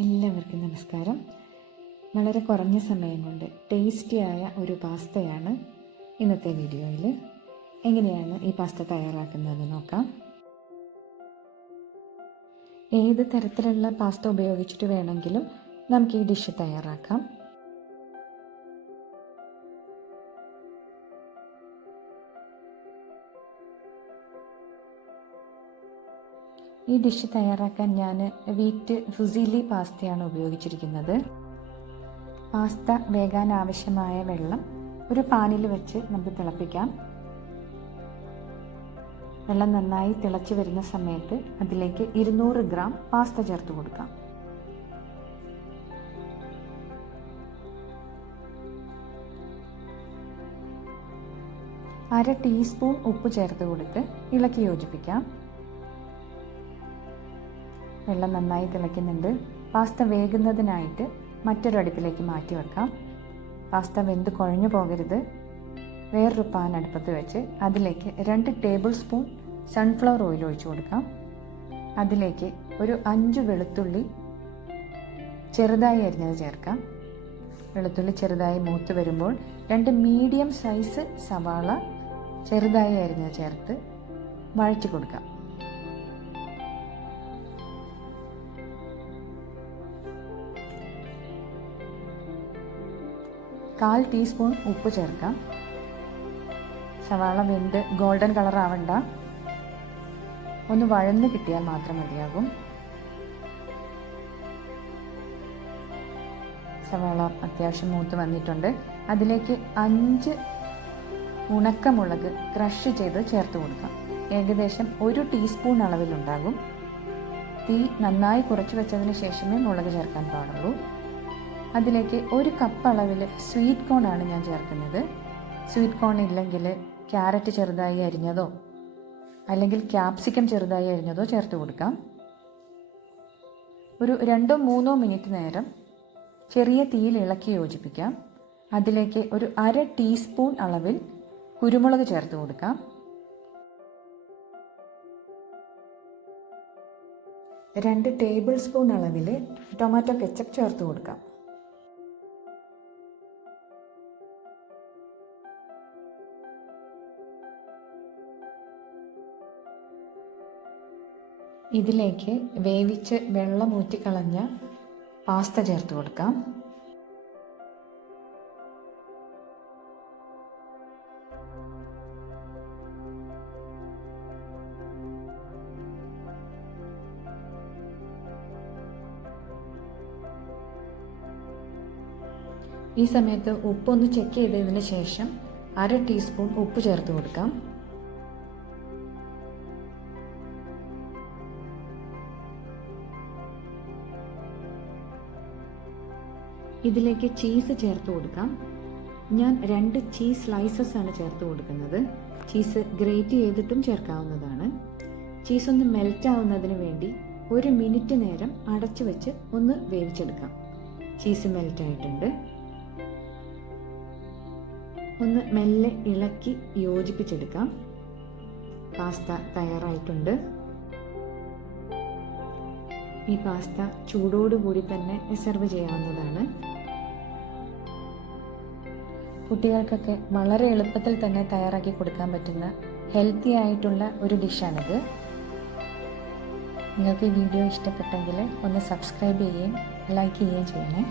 എല്ലാവർക്കും നമസ്കാരം. വളരെ കുറഞ്ഞ സമയം കൊണ്ട് ടേസ്റ്റിയായ ഒരു പാസ്തയാണ് ഇന്നത്തെ വീഡിയോയിൽ എങ്ങനെയാണ് ഈ പാസ്ത തയ്യാറാക്കുന്നതെന്ന് നോക്കാം. ഏത് തരത്തിലുള്ള പാസ്ത ഉപയോഗിച്ചിട്ട് വേണമെങ്കിലും നമുക്ക് ഈ ഡിഷ് തയ്യാറാക്കാം. ഈ ഡിഷ് തയ്യാറാക്കാൻ ഞാൻ വീറ്റ് ഫുസീലി പാസ്തയാണ് ഉപയോഗിച്ചിരിക്കുന്നത്. പാസ്ത വേകാൻ ആവശ്യമായ വെള്ളം ഒരു പാനിൽ വെച്ച് നമുക്ക് തിളപ്പിക്കാം. വെള്ളം നന്നായി തിളച്ചു വരുന്ന സമയത്ത് അതിലേക്ക് ഇരുന്നൂറ് ഗ്രാം പാസ്ത ചേർത്ത് കൊടുക്കാം. അര ടീസ്പൂൺ ഉപ്പ് ചേർത്ത് കൊടുത്ത് ഇളക്കി യോജിപ്പിക്കാം. വെള്ളം നന്നായി തിളയ്ക്കുന്നുണ്ട്. പാസ്ത വേകുന്നതിനായിട്ട് മറ്റൊരു അടുപ്പിലേക്ക് മാറ്റി വെക്കാം. പാസ്ത വെന്ത് കുഴഞ്ഞു പോകരുത്. വേറൊരു പാൻ അടുപ്പത്ത് വെച്ച് അതിലേക്ക് രണ്ട് ടേബിൾ സ്പൂൺ സൺഫ്ലവർ ഓയിൽ ഒഴിച്ചു കൊടുക്കാം. അതിലേക്ക് ഒരു അഞ്ച് വെളുത്തുള്ളി ചെറുതായി അരിഞ്ഞത് ചേർക്കാം. വെളുത്തുള്ളി ചെറുതായി മൂത്ത് വരുമ്പോൾ രണ്ട് മീഡിയം സൈസ് സവാള ചെറുതായി അരിഞ്ഞത് ചേർത്ത് വഴറ്റി കൊടുക്കാം. കാൽ ടീസ്പൂൺ ഉപ്പ് ചേർക്കാം. സവാള വെന്ത് ഗോൾഡൻ കളർ ആവണ്ട. ഒന്ന് വഴന്ന് കിട്ടിയാൽ മാത്രം മതിയാകും. സവാള അത്യാവശ്യം മൂത്ത് വന്നിട്ടുണ്ട്. അതിലേക്ക് അഞ്ച് ഉണക്കമുളക് ക്രഷ് ചെയ്ത് ചേർത്ത് കൊടുക്കാം. ഏകദേശം ഒരു ടീസ്പൂൺ അളവിലുണ്ടാകും. തീ നന്നായി കുറച്ച് വെച്ചതിന് ശേഷമേ മുളക് ചേർക്കാൻ പാടുള്ളൂ. അതിലേക്ക് ഒരു കപ്പ് അളവിൽ സ്വീറ്റ് കോൺ ആണ് ഞാൻ ചേർക്കുന്നത്. സ്വീറ്റ് കോൺ ഇല്ലെങ്കിൽ ക്യാരറ്റ് ചെറുതായി അരിഞ്ഞതോ അല്ലെങ്കിൽ ക്യാപ്സിക്കം ചെറുതായി അരിഞ്ഞതോ ചേർത്ത് കൊടുക്കാം. ഒരു രണ്ടോ മൂന്നോ മിനിറ്റ് നേരം ചെറിയ തീയിൽ ഇളക്കി യോജിപ്പിക്കാം. അതിലേക്ക് ഒരു അര ടീസ്പൂൺ അളവിൽ കുരുമുളക് ചേർത്ത് കൊടുക്കാം. രണ്ട് ടേബിൾ സ്പൂൺ അളവിൽ ടൊമാറ്റോ കെച്ചപ്പ് ചേർത്ത് കൊടുക്കാം. ഇതിലേക്ക് വേവിച്ച് വെള്ളം ഊറ്റിക്കളഞ്ഞ പാസ്ത ചേർത്ത് കൊടുക്കാം. ഈ സമയത്ത് ഉപ്പൊന്ന് ചെക്ക് ചെയ്തതിന് ശേഷം അര ടീസ്പൂൺ ഉപ്പ് ചേർത്ത് കൊടുക്കാം. ഇതിലേക്ക് ചീസ് ചേർത്ത് കൊടുക്കാം. ഞാൻ രണ്ട് ചീസ് സ്ലൈസസ് ആണ് ചേർത്ത് കൊടുക്കുന്നത്. ചീസ് ഗ്രേറ്റ് ചെയ്തിട്ടും ചേർക്കാവുന്നതാണ്. ചീസ് ഒന്ന് മെൽറ്റ് ആവുന്നതിന് വേണ്ടി ഒരു മിനിറ്റ് നേരം അടച്ചു വെച്ച് ഒന്ന് വേവിച്ചെടുക്കാം. ചീസ് മെൽറ്റ് ആയിട്ടുണ്ട്. ഒന്ന് മെല്ലെ ഇളക്കി യോജിപ്പിച്ചെടുക്കാം. പാസ്ത തയ്യാറായിട്ടുണ്ട്. ഈ പാസ്ത ചൂടോടുകൂടി തന്നെ സെർവ് ചെയ്യാവുന്നതാണ്. കുട്ടികൾക്കൊക്കെ വളരെ എളുപ്പത്തിൽ തന്നെ തയ്യാറാക്കി കൊടുക്കാൻ പറ്റുന്ന ഹെൽത്തി ആയിട്ടുള്ള ഒരു ഡിഷാണിത് നിങ്ങൾക്ക് ഈ വീഡിയോ ഇഷ്ടപ്പെട്ടെങ്കിൽ ഒന്ന് സബ്സ്ക്രൈബ് ചെയ്യുകയും ലൈക്ക് ചെയ്യുകയും ചെയ്യണേ.